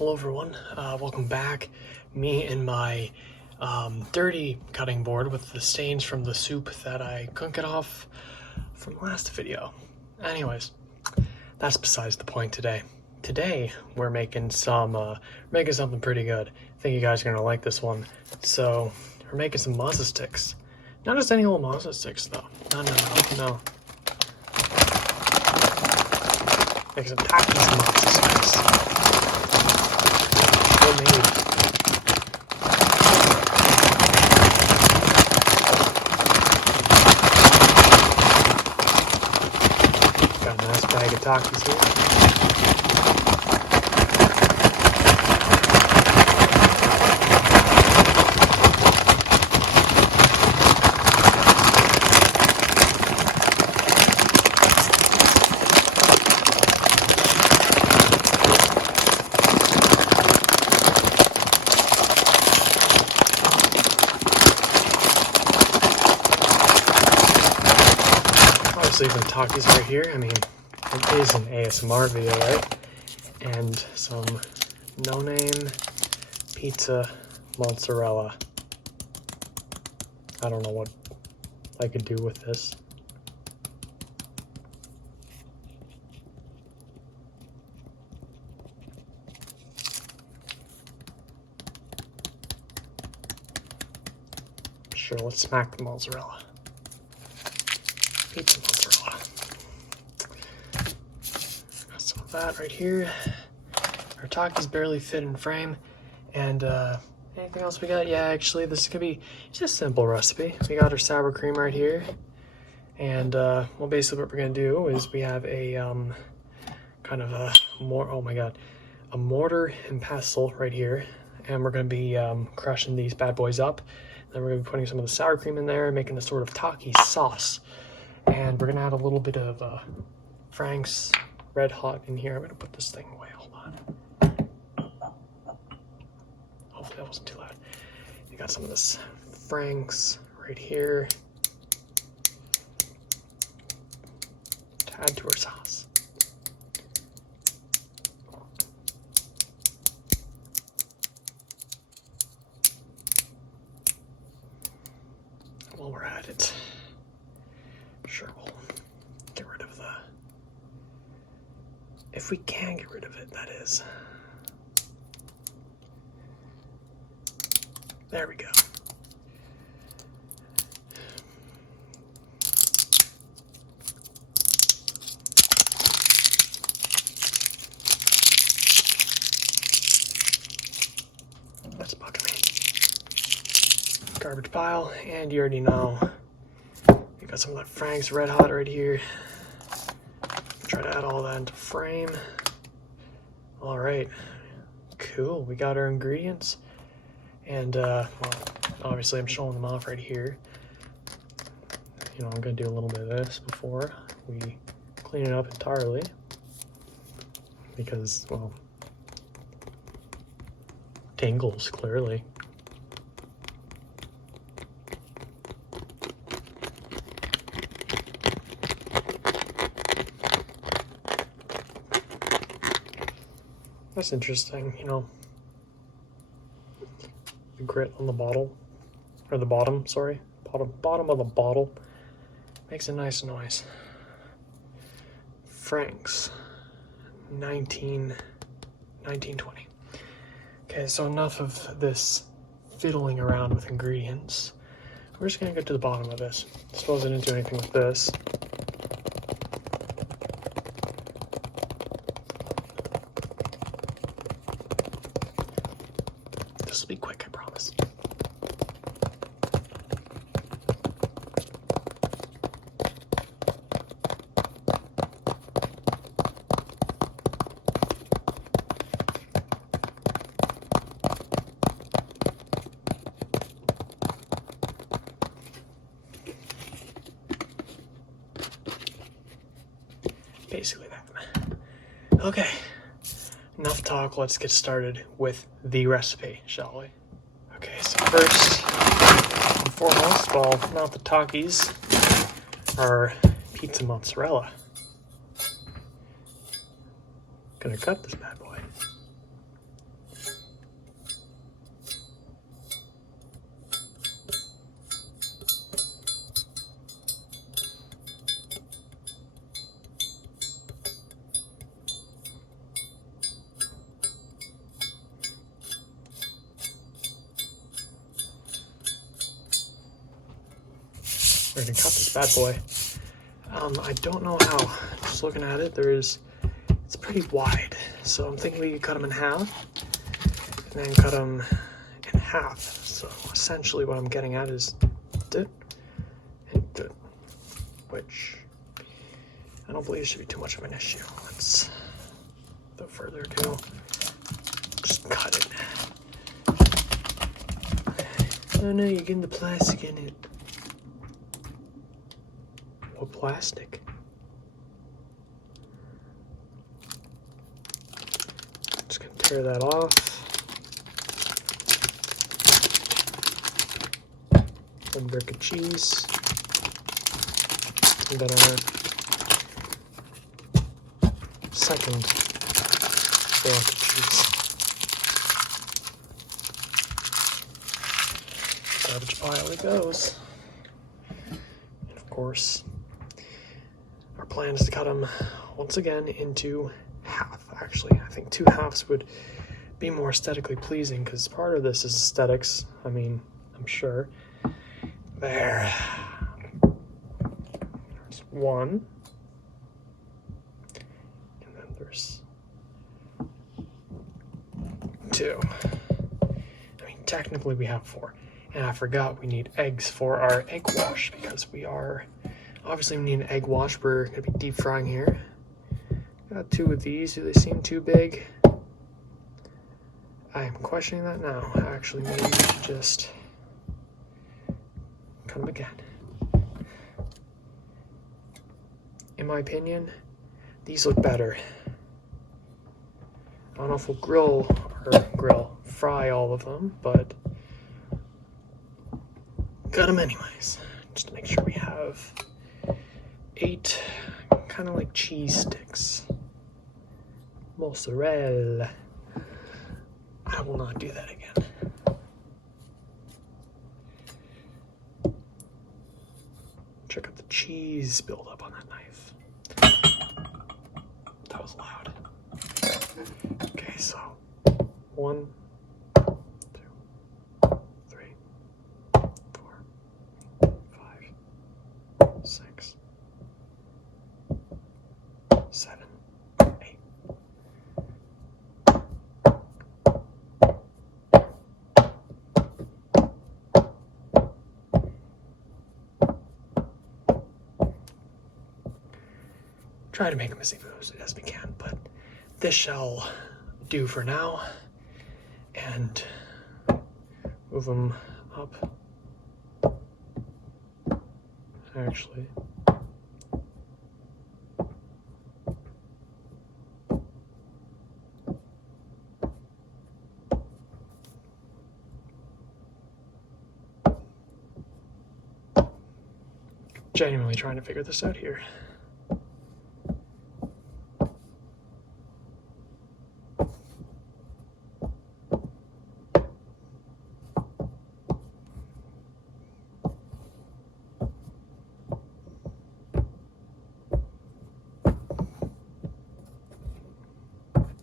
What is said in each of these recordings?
Hello everyone, welcome back. Me and my dirty cutting board with the stains from the soup that I couldn't get off from last video. Anyways, that's besides the point today. Today we're making something pretty good. I think you guys are gonna like this one. So we're making some mozza sticks. Not just any old mozza sticks though. No. Making some Taki's mozza sticks. Homemade. Got a nice bag of Takis here. Even Taki's right here. I mean, it is an ASMR video, right? And some no-name pizza mozzarella. I don't know what I could do with this. Sure, let's smack the mozzarella. Pizza mozzarella. Got some of that right here. Our Taki's barely fit in frame. And anything else we got? Yeah, actually, this is gonna be just a simple recipe. We got our sour cream right here. And well, basically what we're gonna do is we have a kind of a mortar and pestle right here. And we're gonna be crushing these bad boys up. Then we're gonna be putting some of the sour cream in there, making a sort of Taki sauce. And we're gonna add a little bit of Frank's Red Hot in here. I'm gonna put this thing away, hold on. Hopefully that wasn't too loud. You got some of this Frank's right here to add to our sauce. While we're at it, sure, we'll get rid of if we can get rid of it, that is. There we go. That's bugging me. Garbage pile, and you already know. Got some of that Frank's Red Hot right here. Try to add all that into frame. All right, cool. We got our ingredients, and well, obviously I'm showing them off right here. You know, I'm gonna do a little bit of this before we clean it up entirely, because well, tingles clearly. That's interesting, you know. The grit on the bottle, or the bottom, sorry, bottom of the bottle makes a nice noise. Frank's 1920. Okay, so enough of this fiddling around with ingredients. We're just gonna get to the bottom of this. I suppose I didn't do anything with this. This will be quick, I promise. Basically that. Okay. Enough talk, let's get started with the recipe, shall we? Okay, so first and foremost, well, not the Takis, our pizza mozzarella. Gonna cut this bad boy. We're gonna cut this bad boy. I don't know how. Just looking at it, it's pretty wide. So I'm thinking we could cut them in half and then cut them in half. So essentially what I'm getting at is dit and dit, which I don't believe should be too much of an issue. Let's, without further ado, just cut it. Oh no, you're getting the plastic in it. What plastic? Just gonna tear that off. One brick of cheese. And then our second block of cheese. Garbage pile it goes. And of course, our plan is to cut them once again into half. Actually, I think 2 halves would be more aesthetically pleasing because part of this is aesthetics. I mean, I'm sure. There. There's one. And then there's 2. I mean, technically we have 4. And I forgot we need eggs for our egg wash because obviously we need an egg wash. We're gonna be deep frying here. Got 2 of these. Do they seem too big? I'm questioning that now. Actually, maybe we should just cut them again. In my opinion, these look better. I don't know if we'll fry all of them, but cut them anyways, just to make sure we have 8 kind of like cheese sticks. Mozzarella. I will not do that again. Check out the cheese buildup on that knife. That was loud. Okay, so 1, 2, 3, 4, 5, 6, 7, 8. Try to make them as smooth as we can, but this shall do for now. And move them up. Actually, genuinely trying to figure this out here.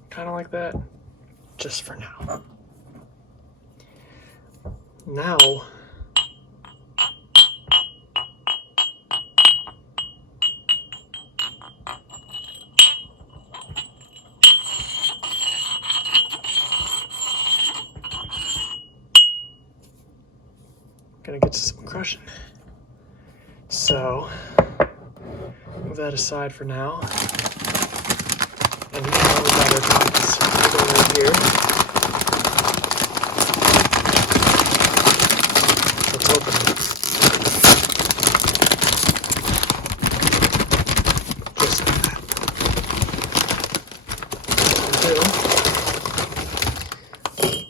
Kind of like that, just for now. Now, gonna get to some crushing. So, move that aside for now. And you know that our Taki's right here. Let's open it. Just like that.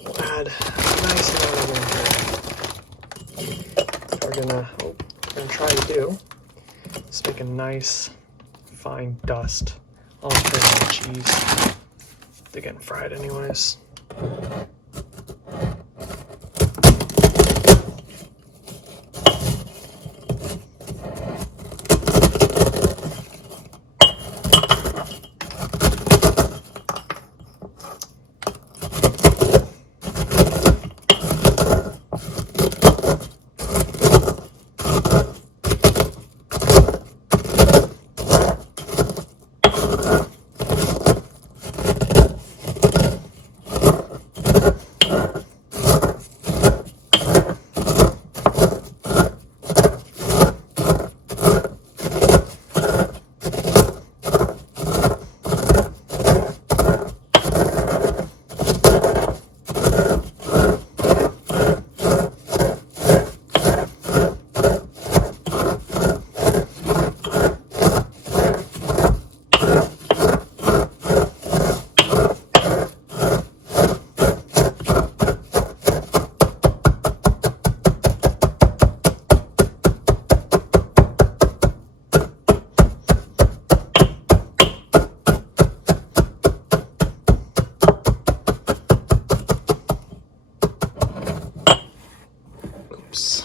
We'll add a nice amount of vinegar. We're gonna try to do is make a nice fine dust. I'll put the cheese. They're getting fried anyways. close.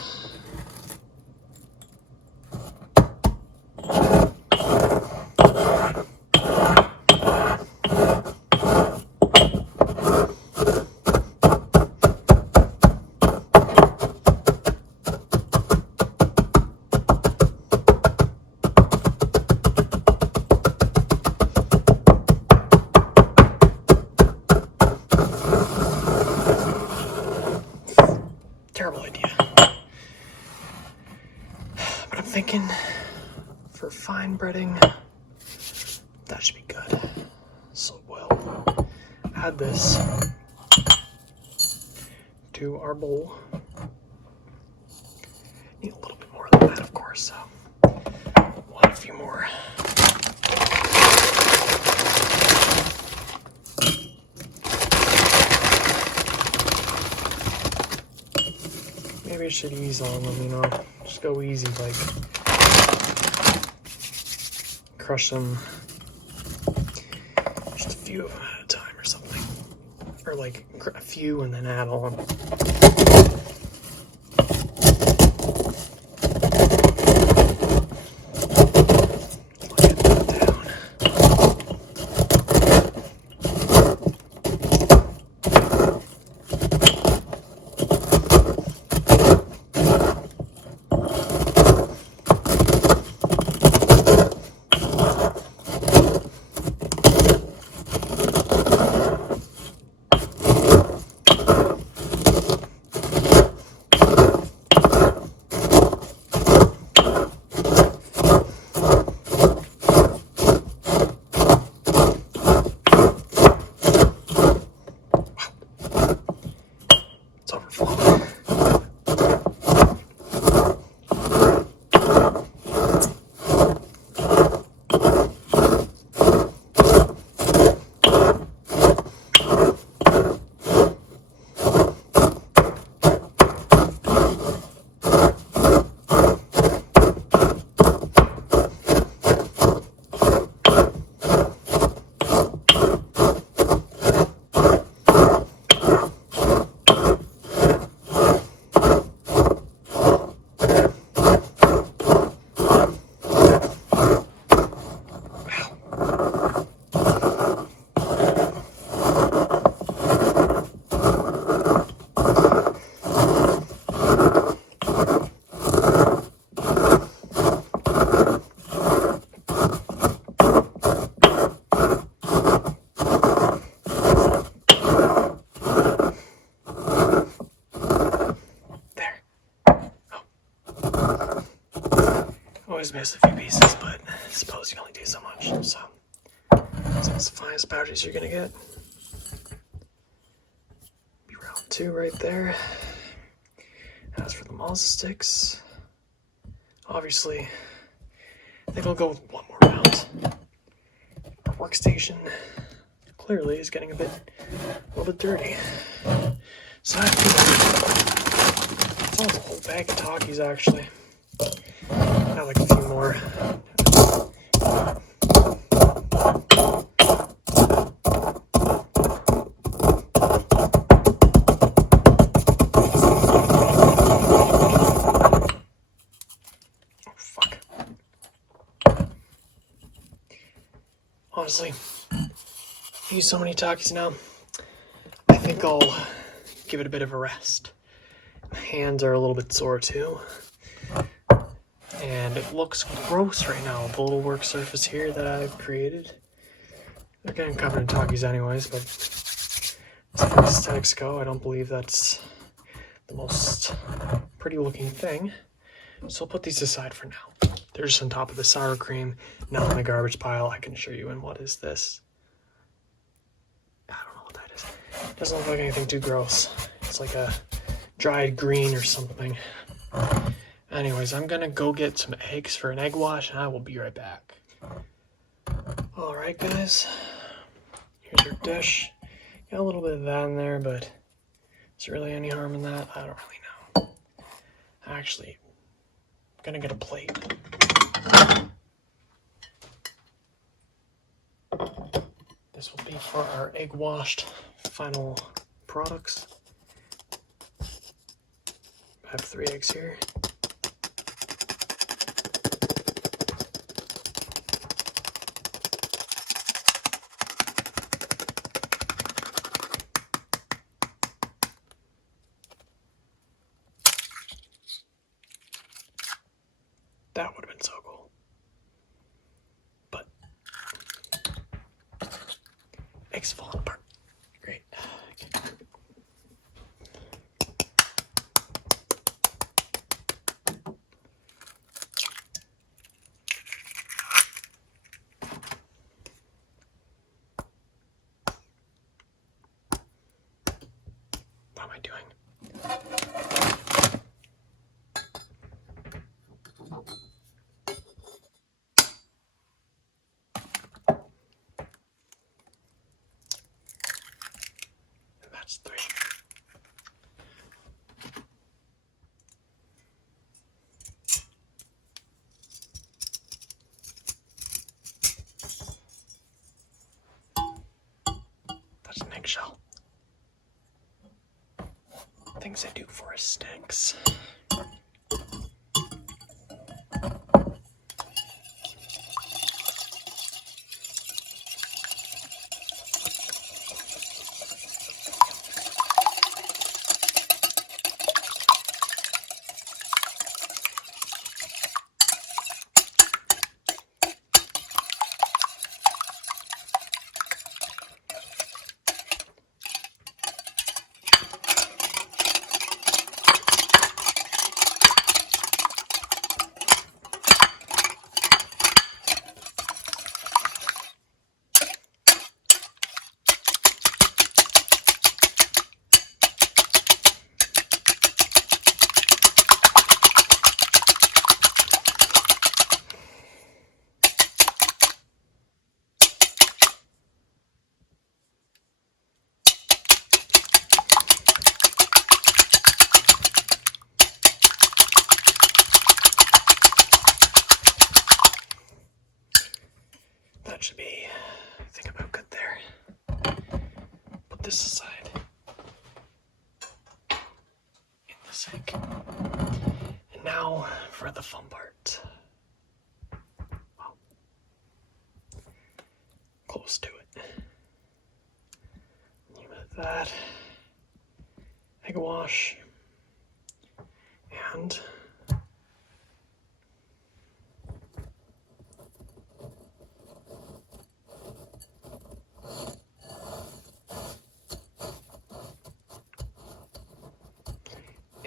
Terrible idea. But I'm thinking for fine breading, that should be good. So we'll add this to our bowl. Need a little bit more than that, of course, so we'll add a few more. Maybe I should ease on them, you know, just go easy, like crush them just a few of them at a time or something, or like a few and then add on. Always miss a few pieces, but I suppose you can only do so much. So that's the finest pouches you're gonna get. Be round 2 right there. As for the Mozzarella sticks, obviously I think I'll go with one more round. Our workstation clearly is getting a little bit dirty. So I have to, it's almost a whole bag of Takis actually. Got like a few more. Oh, fuck. Honestly, I've used so many Takis now, I think I'll give it a bit of a rest. My hands are a little bit sore too. And it looks gross right now, the little work surface here that I've created. They're getting covered in Takis anyways, but as far as aesthetics go, I don't believe that's the most pretty looking thing. So I'll put these aside for now. They're just on top of the sour cream, not in the garbage pile, I can assure you. And what is this? I don't know what that is. It doesn't look like anything too gross. It's like a dried green or something. Anyways, I'm gonna go get some eggs for an egg wash and I will be right back. Alright guys, here's your dish. Got a little bit of that in there, but is there really any harm in that? I don't really know. Actually, I'm gonna get a plate. This will be for our egg washed final products. have 3 eggs here. That would have been so cool. But eggs falling apart. Great. Okay. What am I doing? That's 3. That's an eggshell. Things I do for stinks. That should be, I think, about good there. Put this aside in the sink. And now for the fun part. Well, close to it. A little bit of that. Egg wash. And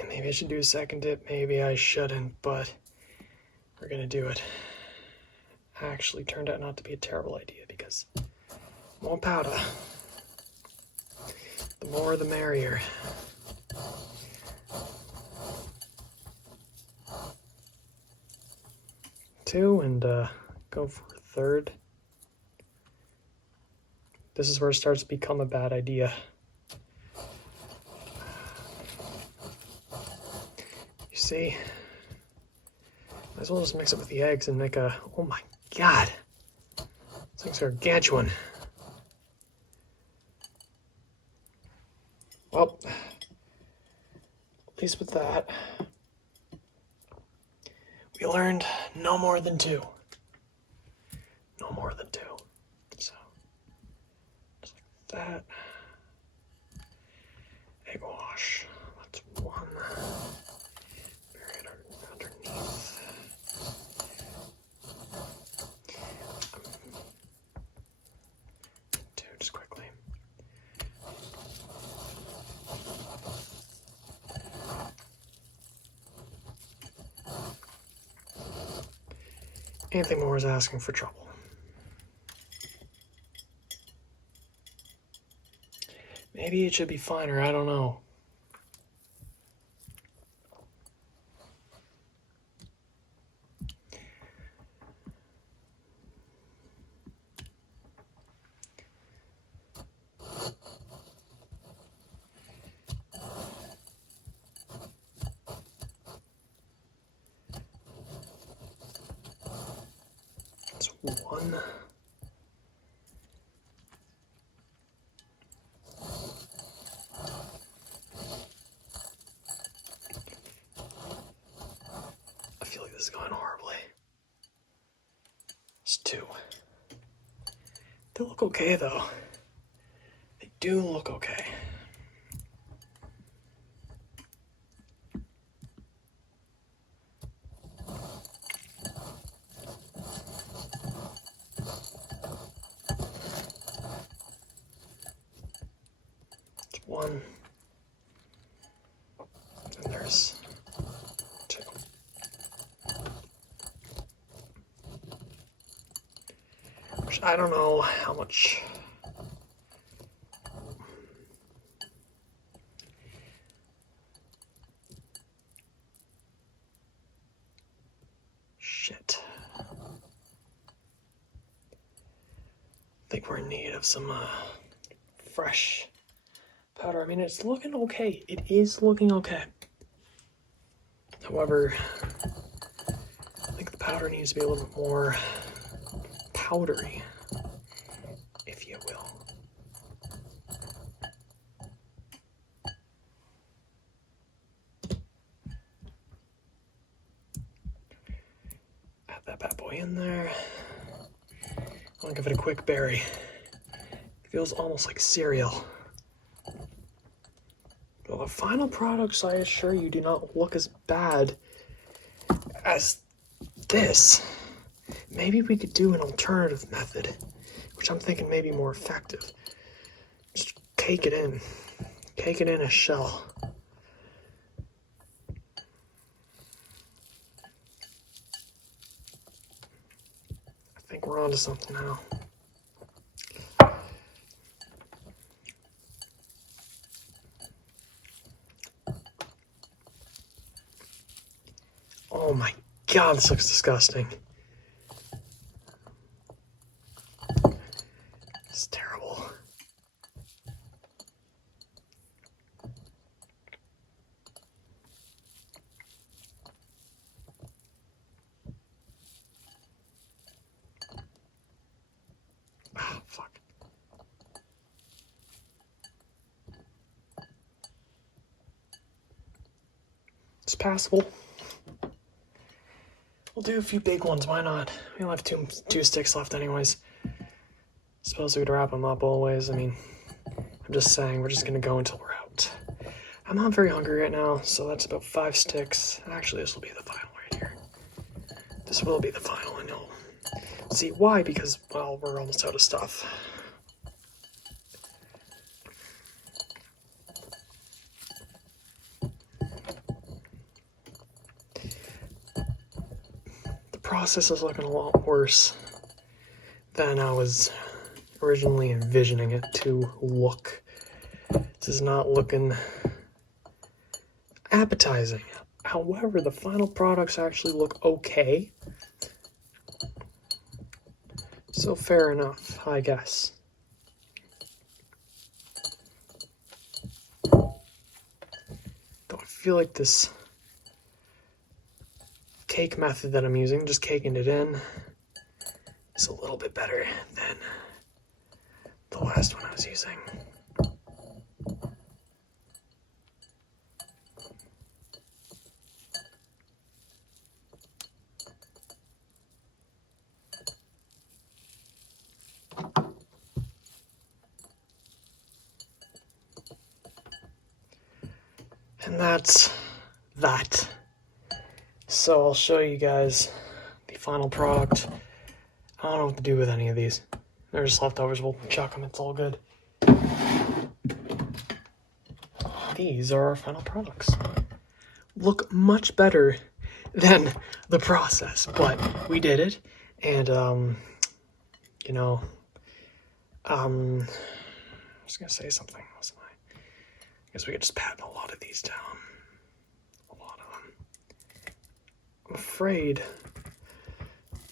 maybe I should do a second dip, maybe I shouldn't, but we're gonna do it. Actually turned out not to be a terrible idea because more powder, the more the merrier. 2 and go for a 3rd. This is where it starts to become a bad idea. You see, might as well just mix it with the eggs and make a, oh my god, these things are gargantuan. Well, at least with that, we learned no more than 2. No more than 2. So, just like that. Egg wash. That's 1. Bury it underneath. 2, just quickly. Anything more is asking for trouble. Maybe it should be finer, I don't know. That's 1. this is going horribly. It's 2. They look okay, though. They do look okay. It's 1. And there's 2. Which I don't know how much. Shit. I think we're in need of some fresh powder. I mean, it's looking okay. It is looking okay. However, I think the powder needs to be a little bit more powdery, if you will. Add that bad boy in there. I'll give it a quick berry. It feels almost like cereal. Well, the final products, I assure you, do not look as bad as this. Maybe we could do an alternative method, which I'm thinking may be more effective. Just cake it in. Cake it in a shell. I think we're onto something now. Oh my God, this looks disgusting. It's terrible. Ah, fuck. It's passable. We'll do a few big ones, why not? We only have two sticks left anyways. Suppose we could wrap them up always. I mean, I'm just saying, we're just gonna go until we're out. I'm not very hungry right now, so that's about 5 sticks. Actually, this will be the final right here. This will be the final, and you'll see why, because, well, we're almost out of stuff. Process is looking a lot worse than I was originally envisioning it to look. This is not looking appetizing. However, the final products actually look okay. So fair enough, I guess. Though I feel like this cake method that I'm using, just caking it in, is a little bit better than the last one I was using. And that's that. So I'll show you guys the final product. I don't know what to do with any of these. They're just leftovers. We'll chuck them. It's all good. These are our final products. Look much better than the process, but we did it. And, you know, I was going to say something, wasn't I? I guess we could just pat a lot of these down. I'm afraid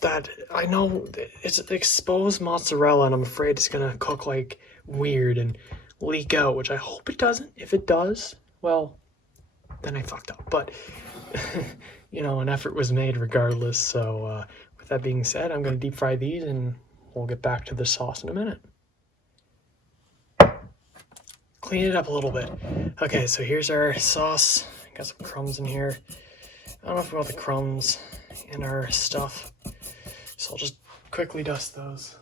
that I know it's exposed mozzarella, and I'm afraid it's gonna cook like weird and leak out, which I hope it doesn't. If it does, well, then I fucked up. But you know, an effort was made regardless. So with that being said, I'm gonna deep fry these, and we'll get back to the sauce in a minute. Clean it up a little bit. Okay, so here's our sauce. Got some crumbs in here. I don't know if we want the crumbs in our stuff. So I'll just quickly dust those.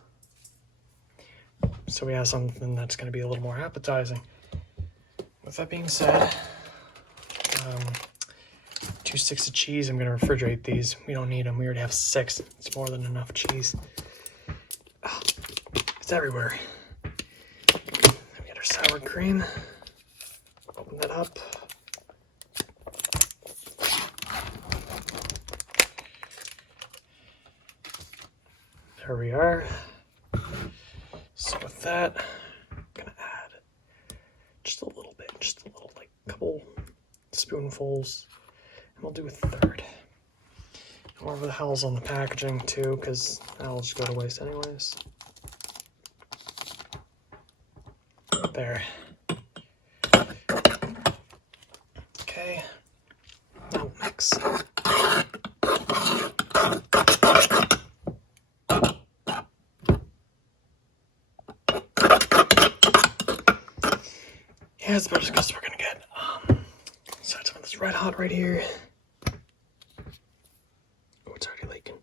So we have something that's going to be a little more appetizing. With that being said, 2 sticks of cheese. I'm going to refrigerate these. We don't need them. We already have 6. It's more than enough cheese. Oh, it's everywhere. Then we get our sour cream. Open that up. There we are. So with that, I'm gonna add just a little bit, like a couple spoonfuls, and we'll do a third. Whatever the hell's on the packaging too, because that'll just go to waste anyways. There. Okay. Now mix. Yeah, it's about as good as we're gonna get. So some of this red hot right here. Oh, it's already leaking.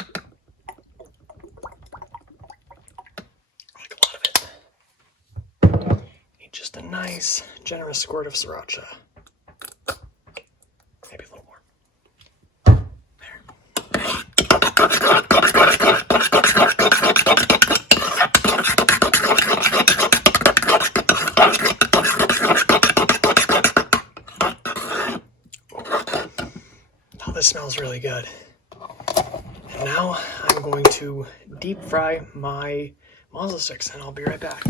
I like a lot of it. Need just a nice, generous squirt of sriracha. Maybe a little more. Oh, this smells really good. And now I'm going to deep fry my mozzarella sticks, and I'll be right back.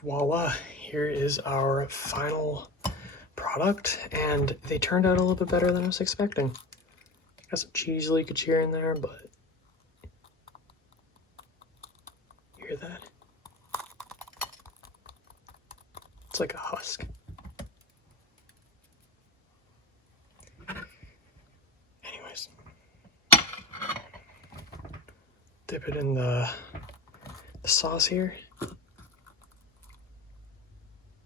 Voila, here is our final product, and they turned out a little bit better than I was expecting. Got some cheese leakage here and there, but you hear that? It's like a husk. Anyways, dip it in the sauce here.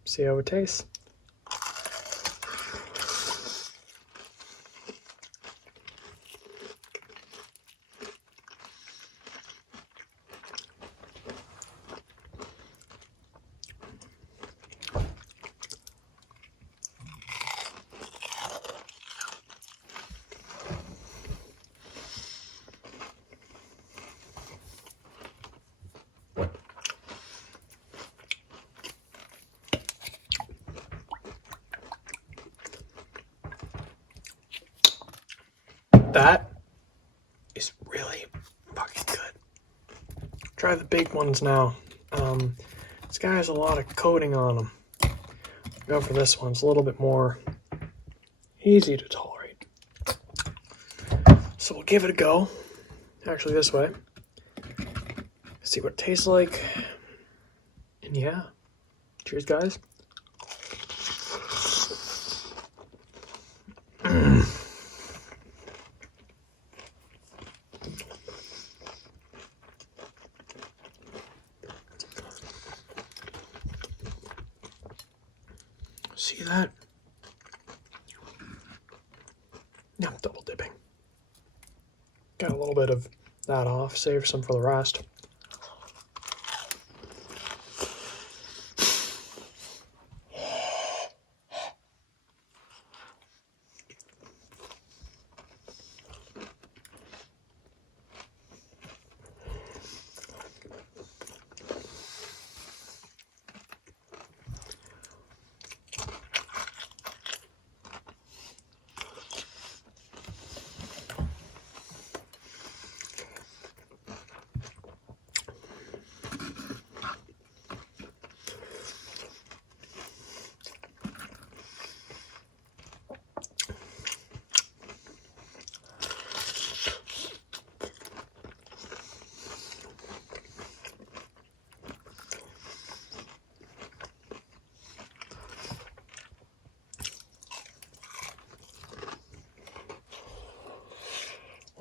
See how it tastes. That is really fucking good. Try the big ones now. This guy has a lot of coating on him. Go for this one. It's a little bit more easy to tolerate. So we'll give it a go. Actually, this way. See what it tastes like. And yeah. Cheers, guys. See that? Yeah, I'm double dipping. Got a little bit of that off, save some for the rest.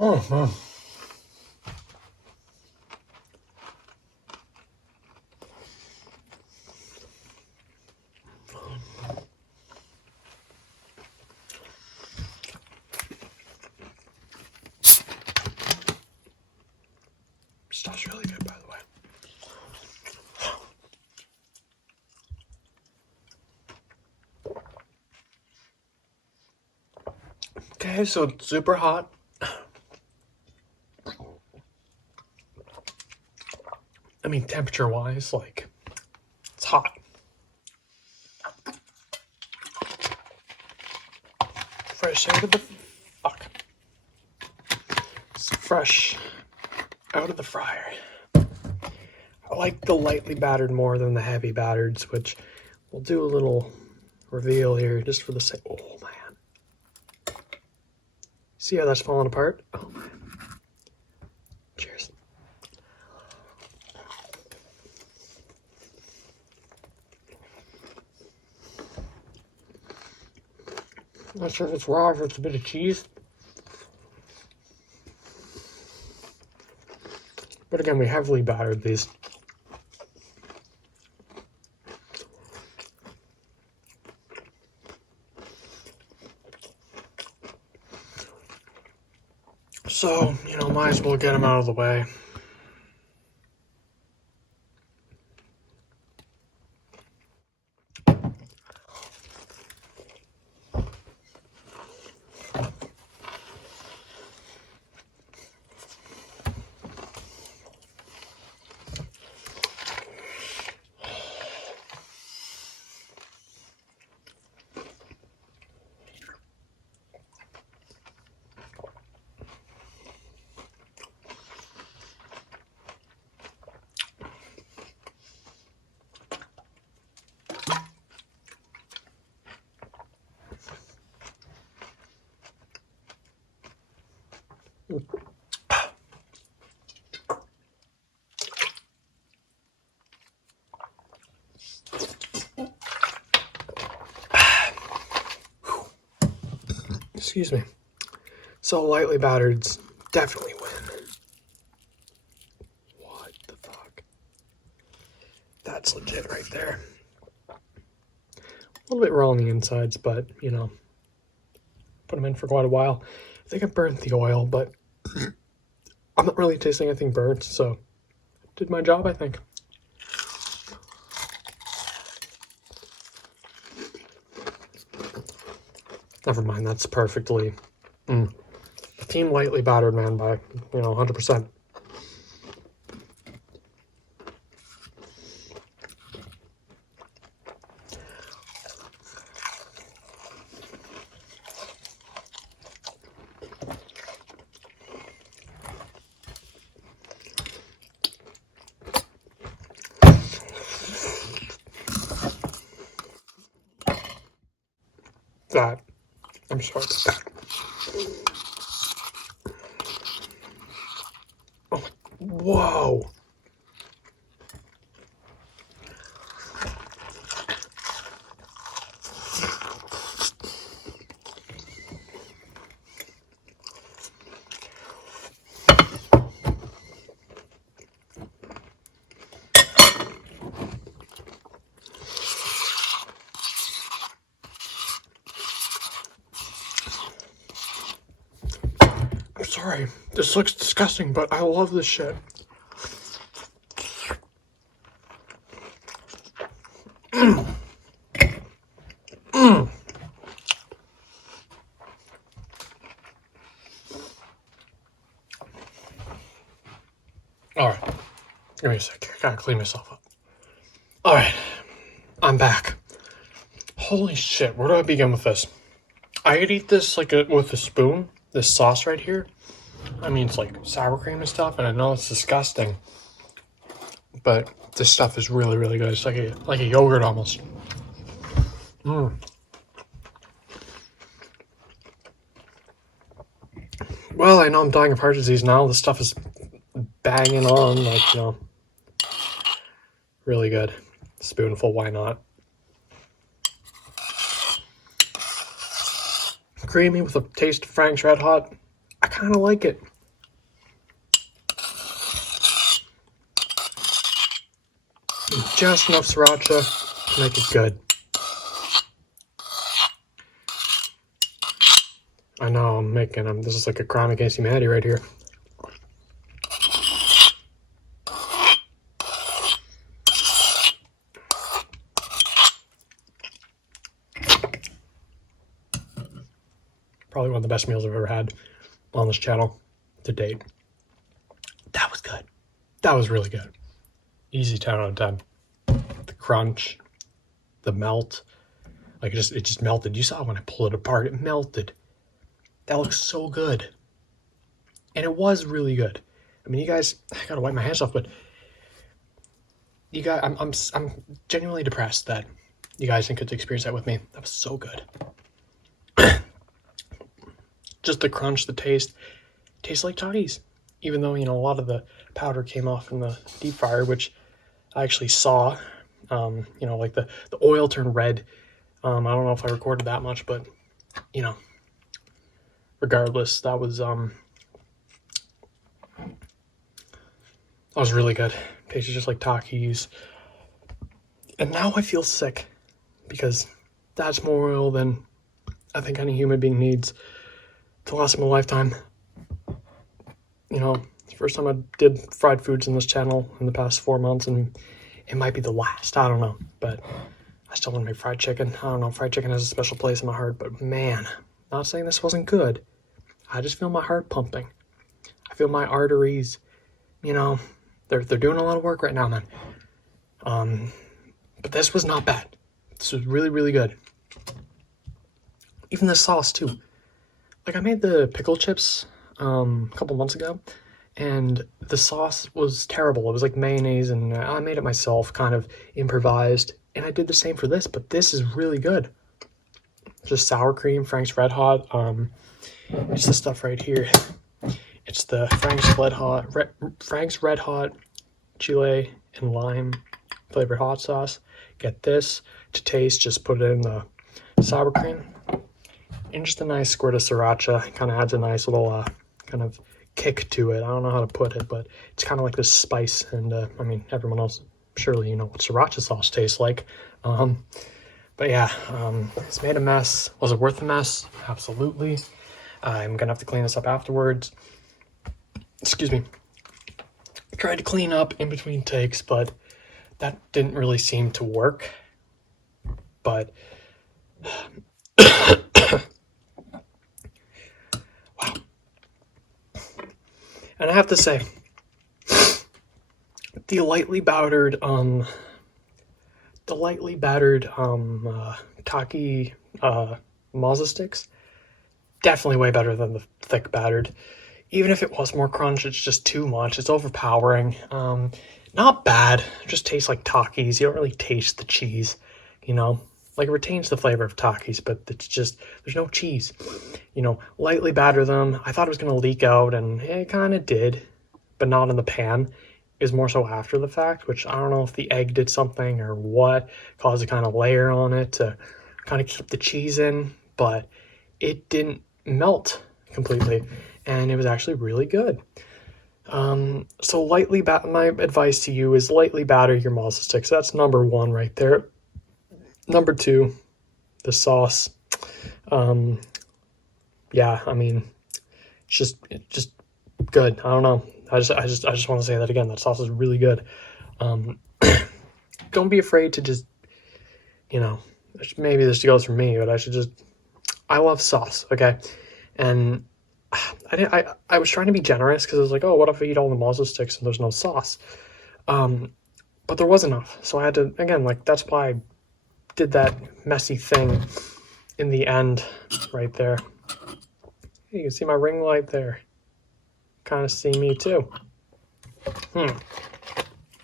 Oh, man. Stuff's really good, by the way. Okay, so it's super hot. I mean, temperature-wise, like, it's hot. Fresh out of the... Fuck. It's fresh out of the fryer. I like the lightly battered more than the heavy battered, which we'll do a little reveal here just for the sake. Oh, man. See how that's falling apart? Oh, man. Cheers. Not sure if it's raw or if it's a bit of cheese. But again, we heavily battered these. So, you know, might as well get them out of the way. Excuse me. So lightly battered's definitely win. What the fuck? That's legit right there. A little bit raw on the insides, but, you know, put them in for quite a while. I think I burnt the oil, but I'm not really tasting anything burnt, so did my job, I think. Never mind, that's perfectly... Team lightly battered, man, by, 100%. That. I'm sorry about that. Oh, whoa. I'm sorry, this looks disgusting, but I love this shit. Alright, give me a sec. I gotta clean myself up. Alright, I'm back. Holy shit, where do I begin with this? I could eat this like with a spoon, this sauce right here. I mean, it's like sour cream and stuff, and I know it's disgusting, but this stuff is really, really good. It's like a yogurt almost. Well, I know I'm dying of heart disease now. This stuff is banging on, like, really good. Spoonful, why not? Creamy with a taste of Frank's Red Hot. I kind of like it. just enough sriracha to make it good. I know I'm making them. This is like a crime against humanity right here. Probably one of the best meals I've ever had on this channel to date. That was good. That was really good. Easy 10 out of 10. The crunch, the melt, like it just melted. You saw when I pulled it apart, it melted. That looks so good. And it was really good. I mean, you guys, I gotta wipe my hands off, but you guys, I'm genuinely depressed that you guys didn't get to experience that with me. That was so good. Just the crunch, the taste, tastes like Takis. Even though, you know, a lot of the powder came off in the deep fryer, which I actually saw. You know, like the oil turned red. I don't know if I recorded that much, but, you know, regardless, that was really good. Tasted just like Takis. And now I feel sick because that's more oil than I think any human being needs to last them a lifetime. You know, it's the first time I did fried foods in this channel in the past 4 months, and it might be the last. I don't know, but I still want to make fried chicken. I don't know, fried chicken has a special place in my heart, but man, not saying this wasn't good. I just feel my heart pumping. I feel my arteries, you know, they're doing a lot of work right now, man. But this was not bad. This was really, really good. Even the sauce too. Like, I made the pickle chips a couple months ago, and the sauce was terrible. It was like mayonnaise, and I made it myself, kind of improvised, and I did the same for this, but this is really good. Just sour cream, Frank's Red Hot. It's the stuff right here. It's the Frank's Red Hot chile and lime flavored hot sauce. Get this to taste, just put it in the sour cream. And just a nice squirt of sriracha. It kind of adds a nice little kind of kick to it. I don't know how to put it, but it's kind of like this spice. And I mean, everyone else, surely you know what sriracha sauce tastes like. But yeah, it's made a mess. Was it worth the mess? Absolutely. I'm gonna have to clean this up afterwards. Excuse me. I tried to clean up in between takes, but that didn't really seem to work. But wow. And I have to say, the lightly battered Taki Mazza sticks, definitely way better than the thick battered. Even if it was more crunch, it's just too much. It's overpowering. Not bad. It just tastes like Takis. You don't really taste the cheese, you know? Like, it retains the flavor of Takis, but it's just, there's no cheese. You know, lightly batter them. I thought it was going to leak out, and it kind of did, but not in the pan. It was more so after the fact, which I don't know if the egg did something or what, caused a kind of layer on it to kind of keep the cheese in, but it didn't melt completely, and it was actually really good. So lightly my advice to you is lightly batter your Mazza sticks. That's number one right there. Number two, the sauce. Yeah, I mean, it's just good. I don't know. I just want to say that again. That sauce is really good. Don't be afraid to just, you know, maybe this goes for me, but I love sauce. Okay. And I was trying to be generous because I was like, oh, what if I eat all the Mazza sticks and there's no sauce? But there was enough. So I had to, again, like, that's why I did that messy thing in the end right there. You can see my ring light there. Kind of see me too. I'm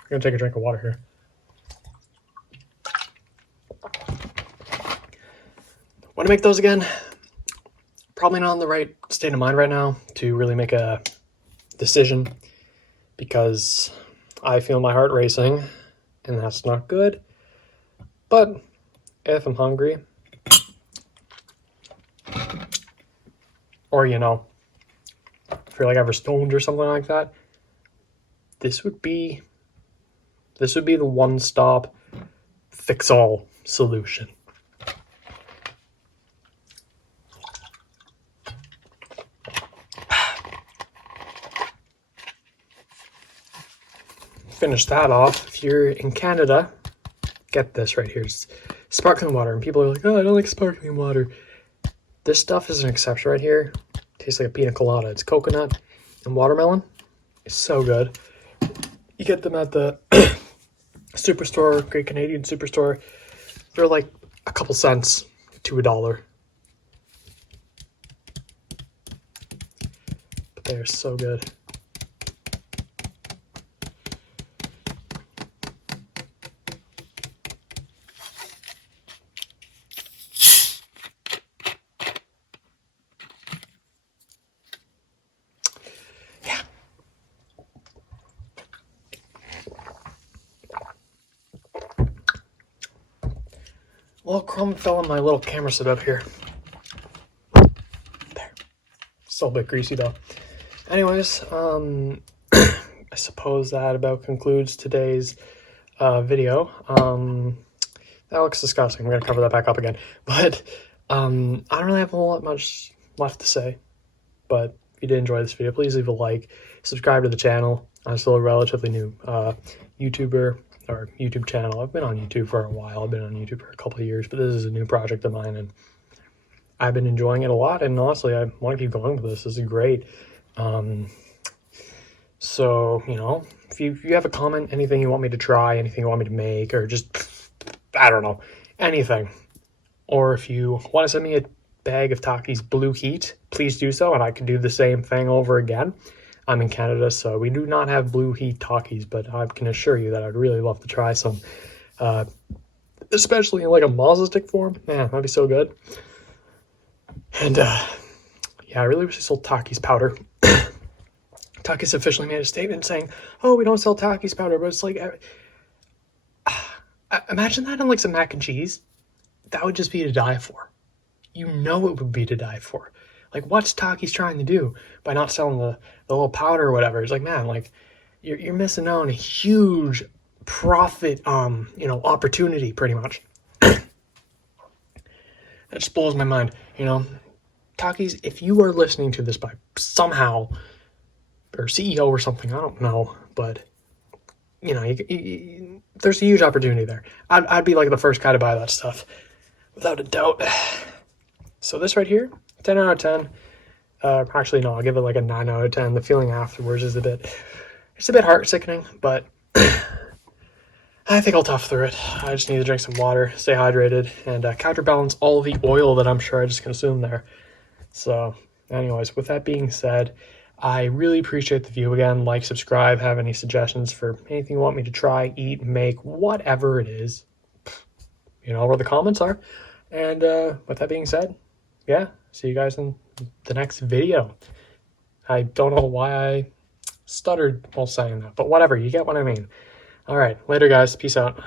gonna take a drink of water here. Want to make those again? Probably not in the right state of mind right now to really make a decision, because I feel my heart racing, and that's not good. But if I'm hungry, or, you know, feel like I ever stoned or something like that, this would be This would be the one-stop fix-all solution. Finish that off. If you're in Canada, get this right here. It's sparkling water. And people are like, oh, I don't like sparkling water. This stuff is an exception right here. Tastes like a pina colada. It's coconut and watermelon. It's so good. You get them at the Superstore, Great Canadian Superstore. They're like a couple cents to $1. But they're so good. Well, crumb fell on my little camera setup here. There. Still a bit greasy though. Anyways, I suppose that about concludes today's video. That looks disgusting. I'm gonna cover that back up again. But I don't really have a whole lot much left to say. But if you did enjoy this video, please leave a like, subscribe to the channel. I'm still a relatively new YouTuber. Or YouTube channel. I've been on YouTube for a while. I've been on YouTube for a couple of years, but this is a new project of mine, and I've been enjoying it a lot. And honestly, I want to keep going with this. This is great. So you know, if you have a comment, anything you want me to try, anything you want me to make, or just I don't know, anything, or if you want to send me a bag of Taki's Blue Heat, please do so, and I can do the same thing over again. I'm in Canada, so we do not have Blue Heat Takis, but I can assure you that I'd really love to try some, especially in like a Mazza stick form. Man, that'd be so good. And yeah, I really wish they sold Taki's powder. Taki's officially made a statement saying, "Oh, we don't sell Taki's powder," but it's like, imagine that on like some mac and cheese. That would just be to die for. You know, it would be to die for. Like, what's Taki's trying to do by not selling the little powder or whatever? It's like, man, like, you're missing out on a huge profit, opportunity, pretty much. That just blows my mind, you know. Taki's, if you are listening to this by somehow, or CEO or something, I don't know, but, you know, there's a huge opportunity there. I'd be like the first guy to buy that stuff, without a doubt. So this right here, 10 out of 10. Actually, no, I'll give it like a 9 out of 10. The feeling afterwards is it's a bit heart-sickening, but I think I'll tough through it. I just need to drink some water, stay hydrated, and counterbalance all the oil that I'm sure I just consumed there. So, anyways, with that being said, I really appreciate the view again. Like, subscribe, have any suggestions for anything you want me to try, eat, make, whatever it is. You know where the comments are. And with that being said, yeah, see you guys in the next video. I don't know why I stuttered while saying that, but whatever, you get what I mean. All right, later guys, peace out.